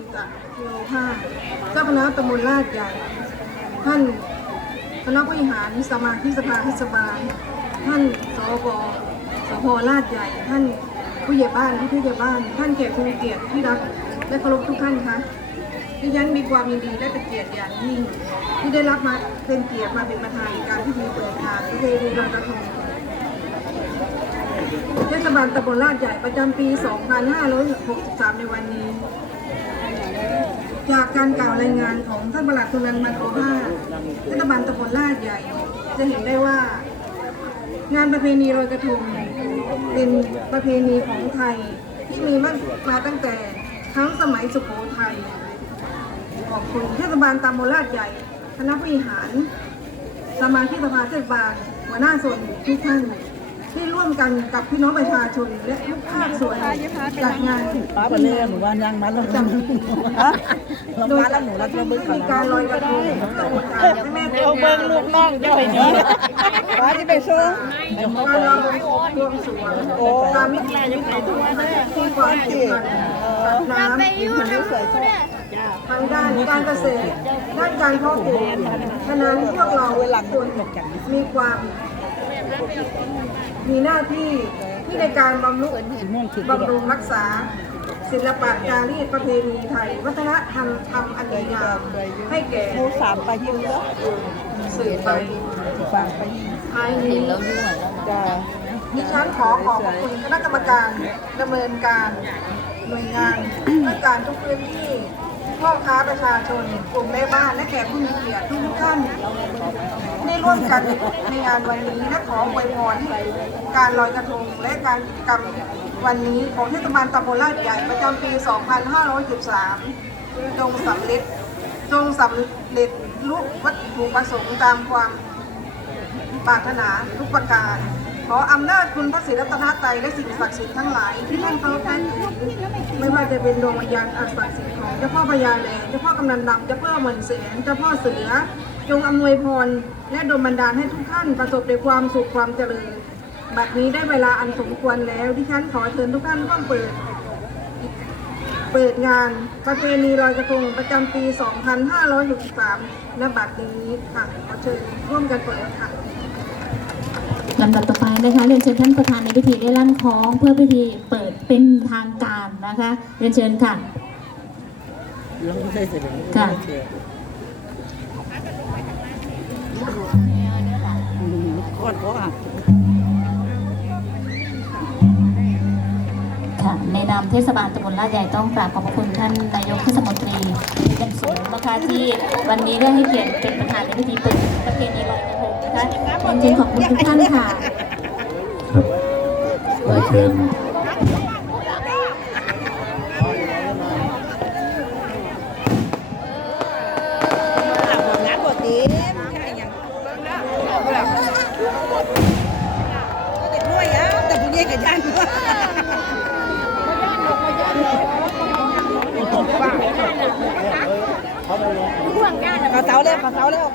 สุตะกิโลภาเจ้าคณะตำบลลาดใหญ่ ท่านคณะผู้บริหารสมาชิกสภาเทศบาล ท่านสวสพลาดใหญ่ ท่านผู้ใหญ่บ้านผู้ผู้ใหญ่บ้าน ท่านแขกผู้มีเกียรติที่รักและเคารพทุกท่านคะดิฉันมีความยินดีและเป็นเกียรติอย่างยิ่ง ที่ได้รับมาเป็นเกียรติมาเป็นประธานในการพิธีเปิดงานประเพณีลอยกระทงเทศบาลตำบลลาดใหญ่ประจำปี 2563 ในวันนี้ จากการกล่าวรายงานของท่านประหลัดทุนันมันโอภาสเทศบาลตำบลลาดใหญ่ จะเห็นได้ว่า งานประเพณีลอยกระทงเป็นประเพณีของไทยที่มีมามาตั้งแต่ทั้งสมัยสุโขทัยขอบคุณเทศบาลตำบลลาดใหญ่ คณะผู้บริหาร สมาชิกสภาเทศบาลหัวหน้าส่วนทุกท่าน มกันกับพี่น้องประชาชนและทุกภาคส่วนจัดงานป้าบันเลยหนูว่ายังมันแล้วฮะเรามาแล้วหนูเราจะเบิ้งก่อมีนการลอยกระทงให้แม่เดี๋ยวเบิ้งลูกน้องเจ้าให้ดีป้าที่ไปส่งการลอยรวมสวนตามมิตรที่ความผูกพันตัดน้ำทางด้านการเกษตร ด้านการเพาะปลูกฉะนั้นพวกเราควรมีความ มีหน้าที่ที่ในการบำรุงบำรุงรักษา ศิลปะจารีตประเพณีไทย วัฒนธรรมธรรมอันดีงามให้แก่หมูสามไปยิ้มเยอะสื่อไปฟังไปยิ้มท้ายนี้จ้าดิฉันขอขอบคุณคณะกรรมการดำเนินการหน่วยงานราชการทุกพื้นที่พ่อค้าประชาชนกลุ่มแม่บ้านและแขกผู้มีเกียรติทุกท่าน ร่วมกันในงานวันนี้และขออวยพรให้การลอยกระทงและการกิจกรรมวันนี้ของเทศบาลตำบลลาดใหญ่ประจำปี 2513จงสำเร็จจงสำเร็จลุวัตถุประสงค์ตามความปรารถนาทุกประการ ขออำนาจคุณพระศรีรัตนตรัยและสิ่งศักดิ์สิทธิ์ทั้งหลายที่ท่านเคารพนับไม่ว่าจะเป็นดวงวิญญาณอันศักดิ์สิทธิ์ของเจ้าพ่อพญาแลเจ้าพ่อกำนันดำเจ้าพ่อเหมือนเสนเจ้าพ่อเสือ จงอำนวยพร และดลบันดาลให้ทุกท่านประสบแต่ความสุขความเจริญ บัดนี้ได้เวลาอันสมควรแล้วที่ฉันขอเชิญทุกท่านร่วมเปิด เปิดงานประเพณีลอยกระทงประจำปี 2563ณบัดนี้ค่ะขอเชิญร่วมกันเปิดค่ะลำดับต่อไปนะคะเรียนเชิญท่านประธานในพิธีได้ลั่นคล้องเพื่อพิธีเปิดเป็นทางการนะคะเรียนเชิญค่ะลงใส่เสร็จค่ะ อนเขาอะค่ะในนามเทศบาลตำบลลาดใหญ่ต้องกราบขอบพระคุณท่านนายกเทศมนตรีเป็นสูงนะคะที่วันนี้ได้ให้เกียรติเป็นประธานในพิธีเปิดประเพณีลอยกระทงนะคะเรียนเชิญขอบคุณทุกท่านค่ะครับขอเชิญ งานบทดีเด็กด้วย อะแต่ผู้ใหญ่กับยันเขาเสาเร็วเขาเสาเร็ว